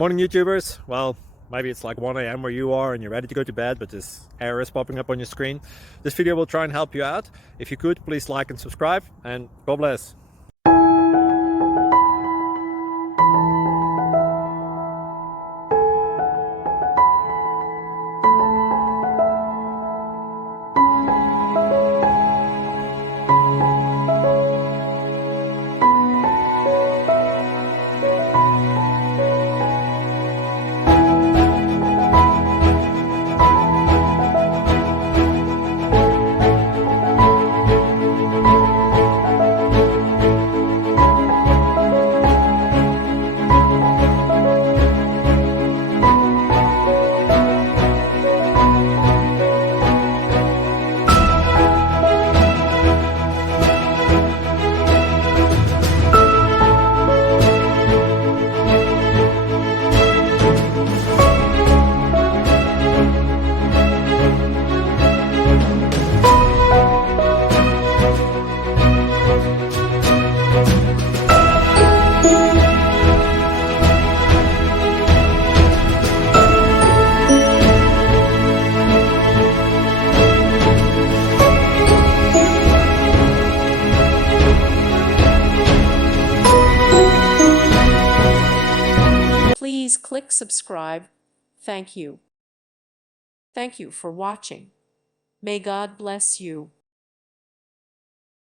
Morning YouTubers. Well, maybe it's like 1 a.m. where you are and you're ready to go to bed, but this error is popping up on your screen. This video will try and help you out. If you could, please like and subscribe, and God bless. Please click subscribe. Thank you. Thank you for watching. May God bless you.